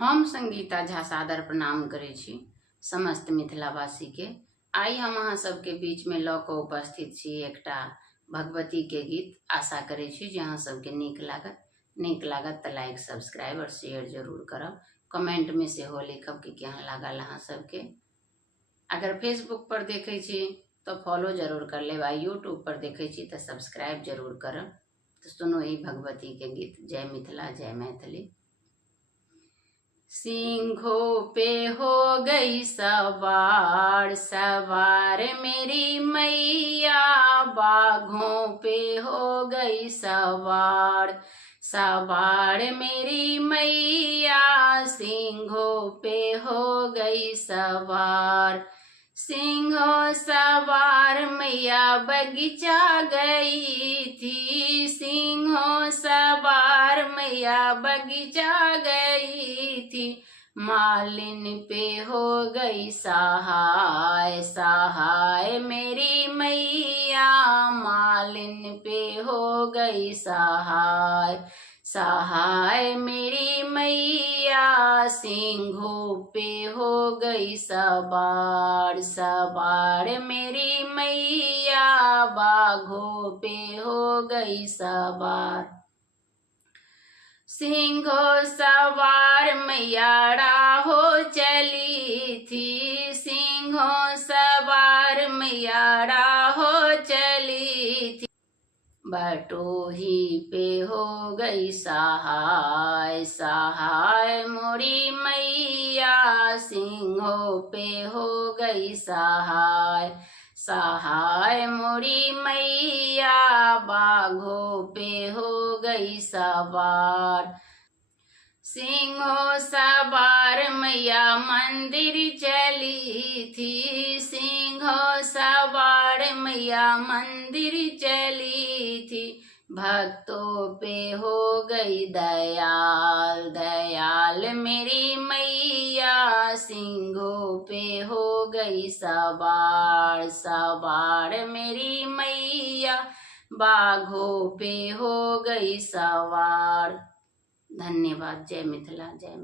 हम संगीता झा सादर प्रणाम करै छी समस्त मिथिलावासी के। आई हम अहाँ सबके बीच में लऽ कऽ उपस्थित छी एकटा भगवती के गीत। आशा करै छी जे अहाँ सबके नीक लागत तऽ लाइक सब्सक्राइब और शेयर जरूर करब। कमेंट में सेहो लिखब कि केहन लागल अहाँ सबके। अगर फेसबुक पर देखै छी तो फॉलो जरूर कर लेब, आ यूट्यूब पर देखै छी तो सब्सक्राइब जरूर करब। तो सुनो ई भगवती के गीत। जय मिथिला जय मैथिली। सिंघों पे हो गई सवार सवार मेरी मैया, बाघों पे हो गई सवार सवार मेरी मैया, सिंघों पे हो गई सवार। सिंघों सवार मैया बगीचा गई थी, सिंघों सवार मैया बगीचा गई थी। मालिन पे हो गई सहाय सहाय मेरी मैया, मालिन पे हो गई सहाय सहाय मेरी मैया, सिंघों पे हो गई सवार सवार मेरी मैया, बाघों पे हो गई सवार। सिंघों सवार मैया राहों चली थी, सिंघों सवार मैया राहों चली थी। बटोही पे हो गई सहाय सहाय मोरी मैया, सिंघों पे हो गई सहाय सहाय मोरी मैया, बाघों पे हो गई सवार। सिंघों सवार मैया मंदिर चली थी, सिंघों सवार मैया मंदिर चली थी। भक्तों पे हो गई दयाल दयाल मेरी मैया, सिंघों पे हो गई सवार सवार मेरी मैया, बाघों पे हो गई सवार। धन्यवाद। जय मिथिला जय।